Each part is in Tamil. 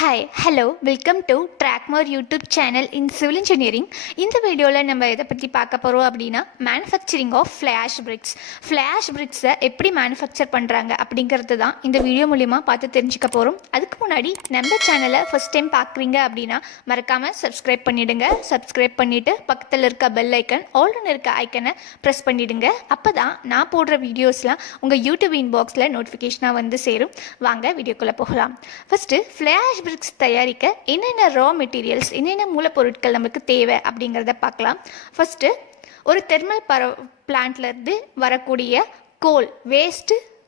Hi hello welcome to Trackmore YouTube channel in civil engineering. இந்த வீடியோவில் நம்ம எதை பற்றி பார்க்க போகிறோம் அப்படின்னா manufacturing of fly ash bricks. Fly ash பிரிக்ஸை எப்படி மேனுஃபேக்சர் பண்ணுறாங்க அப்படிங்கிறது தான் இந்த வீடியோ மூலிமா பார்த்து தெரிஞ்சுக்க போகிறோம். அதுக்கு முன்னாடி நம்ம சேனலை ஃபஸ்ட் டைம் பார்க்குறீங்க அப்படின்னா மறக்காமல் சப்ஸ்கிரைப் பண்ணிவிடுங்க. சப்ஸ்கிரைப் பண்ணிவிட்டு பக்கத்தில் இருக்க பெல் ஐக்கன் ஆல்ரெடி இருக்க ஐக்கனை ப்ரெஸ் பண்ணிவிடுங்க. அப்போ தான் நான் போடுற வீடியோஸ்லாம் உங்கள் யூடியூப் இன்பாக்ஸில் நோட்டிஃபிகேஷனாக வந்து சேரும். வாங்க வீடியோக்குள்ளே போகலாம். ஃபஸ்ட்டு ஃப்ளையாஷ் பிரிக்ஸ் தயாரிக்க என்னென்ன ரா மெட்டீரியல்ஸ், என்னென்ன மூலப்பொருட்கள் நமக்கு தேவை அப்படிங்கிறத பார்க்கலாம். ஃபஸ்ட்டு ஒரு தெர்மல் பிளான்ட்லேருந்து வரக்கூடிய கோல்,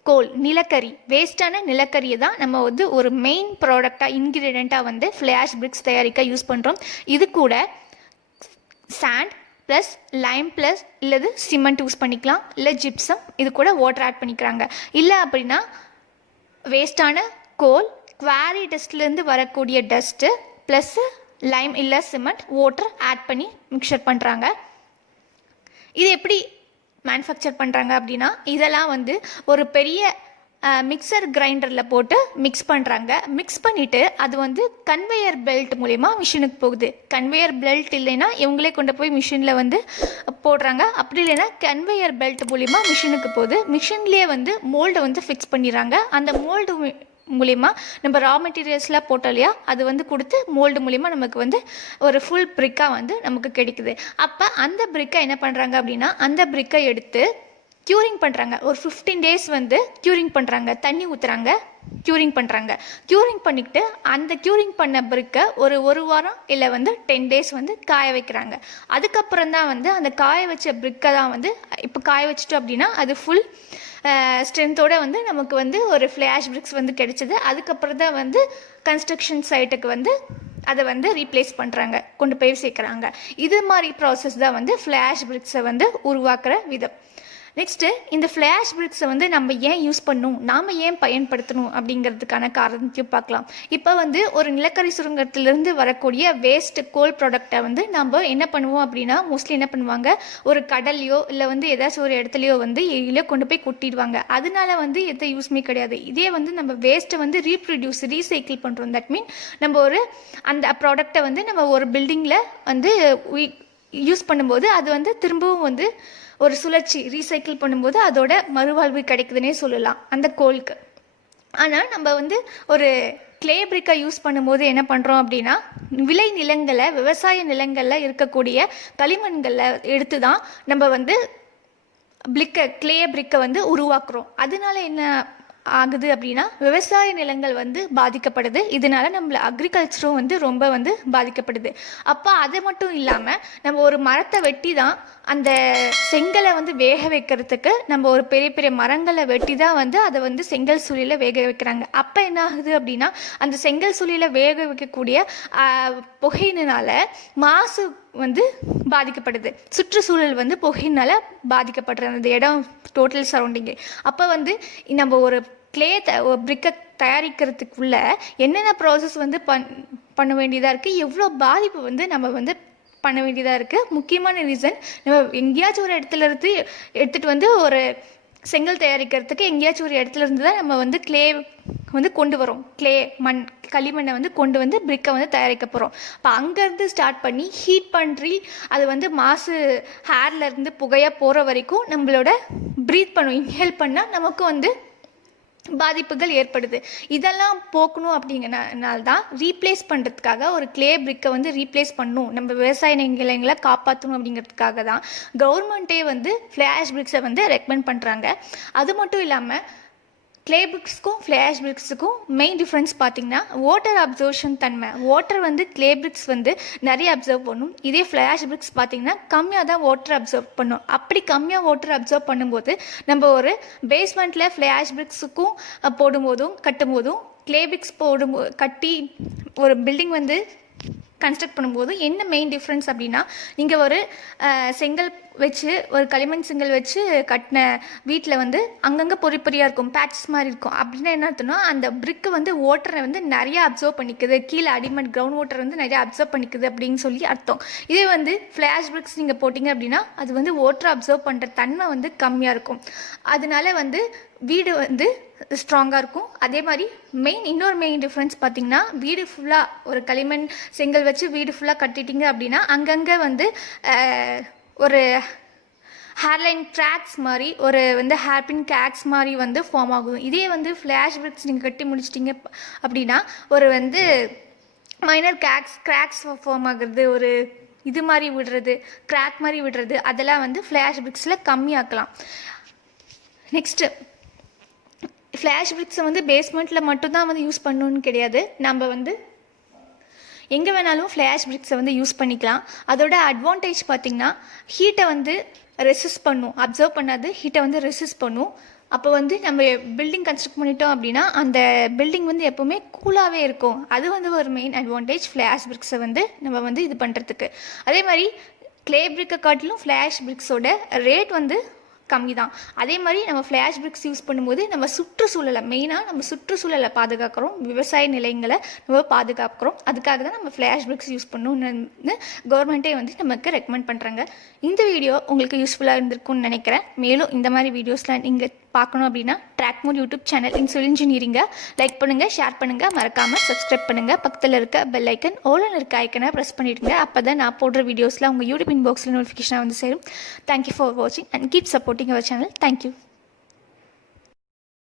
கோல், நிலக்கரி, வேஸ்டான நிலக்கரியை தான் நம்ம வந்து ஒரு மெயின் ப்ராடக்டாக இன்க்ரீடியண்ட்டாக வந்து ஃப்ளையாஷ் பிரிக்ஸ் தயாரிக்க யூஸ் பண்ணுறோம். இது கூட சாண்ட் ப்ளஸ் லைம் ப்ளஸ் இல்லது சிமெண்ட் யூஸ் பண்ணிக்கலாம், இல்லை ஜிப்சம், இது கூட வாட்டர் ஆட் பண்ணிக்கிறாங்க. இல்லை அப்படின்னா வேஸ்டான கோல், குவாரி டஸ்ட்லேருந்து வரக்கூடிய டஸ்ட்டு ப்ளஸ்ஸு லைம் இல்லை சிமெண்ட், வாட்டர் ஆட் பண்ணி மிக்சர் பண்ணுறாங்க. இது எப்படி மேனுஃபேக்சர் பண்ணுறாங்க அப்படின்னா இதெல்லாம் வந்து ஒரு பெரிய மிக்சர் கிரைண்டரில் போட்டு மிக்ஸ் பண்ணுறாங்க. மிக்ஸ் பண்ணிவிட்டு அது வந்து கன்வேயர் பெல்ட் மூலயமா மிஷினுக்கு போகுது. கன்வேயர் பெல்ட் இல்லைன்னா இவங்களே கொண்டு போய் மிஷினில் வந்து போடுறாங்க. அப்படி இல்லைன்னா கன்வேயர் பெல்ட் மூலிமா மிஷினுக்கு போகுது. மிஷின்லேயே வந்து மோல்டை வந்து ஃபிக்ஸ் பண்ணிடுறாங்க. அந்த மோல்டு மூலிமா நம்ம ரா மெட்டீரியல்ஸ்லாம் போட்டோம் இல்லையா, அது வந்து கொடுத்து மோல்டு மூலிமா நமக்கு வந்து ஒரு ஃபுல் பிரிக்காக வந்து நமக்கு கிடைக்குது. அப்போ அந்த பிரிக்கை என்ன பண்ணுறாங்க அப்படின்னா அந்த பிரிக்கை எடுத்து க்யூரிங் பண்ணுறாங்க. ஒரு 15 days வந்து க்யூரிங் பண்ணுறாங்க, தண்ணி ஊற்றுறாங்க, க்யூரிங் பண்ணுறாங்க. க்யூரிங் பண்ணிக்கிட்டு அந்த க்யூரிங் பண்ண பிரிக்கை ஒரு வாரம் இல்லை வந்து 10 days வந்து காய வைக்கிறாங்க. அதுக்கப்புறம் தான் வந்து அந்த காய வச்ச பிரிக்கை தான் வந்து இப்போ காய வச்சிட்டோம் அப்படின்னா அது ஃபுல் ஸ்ட்ரென்த்தோடு வந்து நமக்கு வந்து ஒரு ஃப்ளையாஷ் பிரிக்ஸ் வந்து கிடைச்சிது. அதுக்கப்புறம் தான் வந்து கன்ஸ்ட்ரக்ஷன் சைட்டுக்கு வந்து அதை வந்து ரீப்ளேஸ் பண்ணுறாங்க, கொண்டு போய் சேர்க்குறாங்க. இது மாதிரி ப்ராசஸ் தான் வந்து ஃப்ளையாஷ் பிரிக்ஸை வந்து உருவாக்குற விதம். நெக்ஸ்ட்டு இந்த ஃப்ளையாஷ் பிரிக்ஸை வந்து நம்ம ஏன் யூஸ் பண்ணணும், நாம் ஏன் பயன்படுத்தணும் அப்படிங்கிறதுக்கான காரணத்தையும் பார்க்கலாம். இப்போ வந்து ஒரு நிலக்கரி சுரங்கத்திலேருந்து வரக்கூடிய வேஸ்ட் கோல் ப்ராடக்டை வந்து நம்ம என்ன பண்ணுவோம் அப்படின்னா மோஸ்ட்லி என்ன பண்ணுவாங்க, ஒரு கடல்லையோ இல்லை வந்து ஏதாச்சும் ஒரு இடத்துலையோ வந்து எங்கேயோ கொண்டு போய் கொட்டிடுவாங்க. அதனால வந்து எந்த யூஸ்மே கிடையாது. இதே வந்து நம்ம வேஸ்ட்டை வந்து ரீசைக்கிள் பண்ணுறோம். தட் மீன் நம்ம ஒரு அந்த ப்ராடக்டை வந்து நம்ம ஒரு பில்டிங்கில் வந்து யூஸ் பண்ணும்போது அது வந்து திரும்பவும் வந்து ஒரு சுழற்சி ரீசைக்கிள் பண்ணும்போது அதோட மறுவாழ்வு கிடைக்குதுன்னே சொல்லலாம் அந்த கோலுக்கு. ஆனால் நம்ம வந்து ஒரு கிளே பிரிக்கை யூஸ் பண்ணும்போது என்ன பண்ணுறோம் அப்படின்னா விளை நிலங்களை, விவசாய நிலங்களில் இருக்கக்கூடிய களிமண்களில் எடுத்து தான் நம்ம வந்து கிளே பிரிக்கை வந்து உருவாக்குறோம். அதனால என்ன ஆகுது அப்படின்னா விவசாய நிலங்கள் வந்து பாதிக்கப்படுது. இதனால நம்மள அக்ரிகல்ச்சரும் வந்து ரொம்ப வந்து பாதிக்கப்படுது. அப்போ அது மட்டும் இல்லாமல் நம்ம ஒரு மரத்தை வெட்டி தான் அந்த செங்கலை வந்து வேக வைக்கிறதுக்கு நம்ம ஒரு பெரிய பெரிய மரங்களை வெட்டி தான் வந்து அதை வந்து செங்கல் சூழியில் வேக வைக்கிறாங்க. அப்போ என்ன ஆகுது அப்படின்னா அந்த செங்கல் சூழியில் வேக வைக்கக்கூடிய புகையினால மாசு வந்து பாதிக்கப்படுது. சுற்றுச்சூழல் வந்து புகையினால பாதிக்கப்படுறது அந்த இடம் டோட்டல் சரௌண்டிங்கு. அப்போ வந்து நம்ம ஒரு பிரிக்கை தயாரிக்கிறதுக்குள்ள என்னென்ன ப்ராசஸ் வந்து பண்ண வேண்டியதாக இருக்குது, எவ்வளோ பாதிப்பு வந்து நம்ம வந்து பண்ண வேண்டியதாக இருக்குது. முக்கியமான ரீசன் நம்ம எங்கேயாச்சும் ஒரு இடத்துல இருந்து எடுத்துகிட்டு வந்து ஒரு செங்கல் தயாரிக்கிறதுக்கு எங்கேயாச்சும் ஒரு இடத்துல இருந்து தான் நம்ம வந்து கிளே வந்து கொண்டு வரோம். களிமண்ணை வந்து கொண்டு வந்து பிரிக்கை வந்து தயாரிக்க போகிறோம். இப்போ அங்கேருந்து ஸ்டார்ட் பண்ணி ஹீட் பண்ணி அது வந்து மாசு ஹேர்லேருந்து புகையாக போகிற வரைக்கும் நம்மளோட ப்ரீத் பண்ணும், இன்ஹேல் பண்ணால் நமக்கு வந்து பாதிப்புகள் ஏற்படுது. இதெல்லாம் போக்கணும் அப்படிங்கிறனால தான் ரீப்ளேஸ் பண்ணுறதுக்காக ஒரு கிளே பிரிக்கை வந்து ரீப்ளேஸ் பண்ணணும், நம்ம விவசாய நிலங்களை காப்பாற்றணும் அப்படிங்கிறதுக்காக தான் கவர்மெண்ட்டே வந்து ஃப்ளையாஷ் பிரிக்ஸை வந்து ரெக்கமெண்ட் பண்ணுறாங்க. அது மட்டும் இல்லாமல் கிளே பிரிக்ஸுக்கும் ஃப்ளையாஷ் பிரிக்ஸுக்கும் மெயின் டிஃப்ரென்ஸ் பார்த்திங்கன்னா வாட்டர் அப்சர்வேஷன் தன்மை. வாட்டர் வந்து கிளே பிரிக்ஸ் வந்து நிறைய அப்சர்வ் பண்ணும். இதே ஃப்ளையாஷ் பிரிக்ஸ் பார்த்திங்கன்னா கம்மியாக தான் வாட்டர் அப்சர்வ் பண்ணும். அப்படி கம்மியாக வாட்டர் அப்சர்வ் பண்ணும்போது நம்ம ஒரு பேஸ்மெண்ட்டில் ஃப்ளையாஷ் பிரிக்ஸுக்கும் போடும்போதும் கட்டும்போதும் கிளே பிரிக்ஸ் கட்டி ஒரு பில்டிங் வந்து கன்ஸ்ட்ரக்ட் பண்ணும்போது என்ன மெயின் டிஃப்ரென்ஸ் அப்படின்னா இங்கே ஒரு செங்கல் வச்சு ஒரு களிமண் செங்கல் வச்சு கட்டின வீட்டில் வந்து அங்கங்கே பொறி பொறியாக இருக்கும், பேட்சஸ் மாதிரி இருக்கும். அப்படின்னா என்ன அர்த்தம்னா அந்த பிரிக்கு வந்து வாட்டரை வந்து நிறையா அப்சர்வ் பண்ணிக்குது, கீழே அடிமட் கிரவுண்ட் வாட்டர் வந்து நிறையா அப்சர்வ் பண்ணிக்குது அப்படின்னு சொல்லி அர்த்தம். இதே வந்து ஃப்ளாஷ் பிரிக்ஸ் நீங்கள் போட்டிங்க அப்படின்னா அது வந்து வாட்டர் அப்சர்வ் பண்ணுற தன்மை வந்து கம்மியாக இருக்கும். அதனால வந்து வீடு வந்து ஸ்ட்ராங்காக இருக்கும். அதே மாதிரி இன்னொரு மெயின் டிஃப்ரென்ஸ் பார்த்திங்கன்னா, வீடு ஃபுல்லாக ஒரு களிமண் செங்கல் வச்சு வீடு ஃபுல்லாக கட்டிட்டிங்க அப்படின்னா அங்கங்கே வந்து ஒரு ஹேர்லைன் கிராக்ஸ் மாதிரி ஒரு வந்து ஹேர்பின் கிராக்ஸ் மாதிரி வந்து ஃபார்ம் ஆகும். இதே வந்து ஃப்ளாஷ் பிரிக்ஸ் நீங்கள் கட்டி முடிச்சிட்டிங்க அப்படின்னா ஒரு வந்து மைனர் கிராக்ஸ் ஃபார்ம் ஆகுறது, ஒரு இது மாதிரி விடுறது, கிராக் மாதிரி விடுறது, அதெல்லாம் வந்து ஃப்ளாஷ் பிரிக்ஸில் கம்மியாக்கலாம். நெக்ஸ்ட்டு ஃப்ளாஷ் பிரிக்ஸை வந்து பேஸ்மெண்ட்டில் மட்டும்தான் வந்து யூஸ் பண்ணணுன்னு கிடையாது. நம்ம வந்து எங்கே வேணாலும் ஃப்ளாஷ் பிரிக்ஸை வந்து யூஸ் பண்ணிக்கலாம். அதோட அட்வான்டேஜ் பார்த்திங்கன்னா ஹீட்டை வந்து ரெசிஸ்ட் பண்ணும், அப்சர்வ் பண்ணாது, ஹீட்டை வந்து ரெசிஸ்ட் பண்ணும். அப்போ வந்து நம்ம பில்டிங் கன்ஸ்ட்ரக்ட் பண்ணிட்டோம் அப்படின்னா அந்த பில்டிங் வந்து எப்போவுமே கூலாகவே இருக்கும். அது வந்து ஒரு மெயின் அட்வான்டேஜ் ஃப்ளாஷ் பிரிக்ஸை வந்து நம்ம வந்து இது பண்ணுறதுக்கு. அதே மாதிரி கிளே பிரிக்கை காட்டிலும் ஃப்ளாஷ் பிரிக்ஸோட ரேட் வந்து கம்மி தான். அதே மாதிரி நம்ம ஃப்ளாஷ் பிரிக்ஸ் யூஸ் பண்ணும்போது நம்ம சுற்றுச்சூழலை பாதுகாக்கிறோம், விவசாய நிலையங்களை நம்ம பாதுகாக்கிறோம். அதுக்காக தான் நம்ம ஃப்ளாஷ் பிரிக்ஸ் யூஸ் பண்ணணும்னு கவர்மெண்ட்டே வந்து நமக்கு ரெக்கமெண்ட் பண்ணுறாங்க. இந்த வீடியோ உங்களுக்கு யூஸ்ஃபுல்லாக இருந்திருக்கும்னு நினைக்கிறேன். மேலும் இந்த மாதிரி வீடியோஸ்லாம் நீங்கள் பார்க்கணும் அப்படின்னா ட்ராக்மோர் யூடியூப் சேனல் சிவில் இன்ஜினியரிங்கை லைக் பண்ணுங்கள், ஷேர் பண்ணுங்கள், மறக்காமல் சப்ஸ்கிரைப் பண்ணுங்கள். பக்கத்தில் இருக்க பெல் ஐக்கன் ஓலன் இருக்க ஐக்கனை ப்ரெஸ் பண்ணிவிடுங்க. அப்போ தான் நான் போடுற வீடியோஸில் உங்கள் யூடியூப் இன்பாக்ஸில் நோட்டிஃபிகேஷனாக வந்து சேரும். தேங்க்யூ ஃபார் வாட்சிங் and keep supporting our channel. Thank you.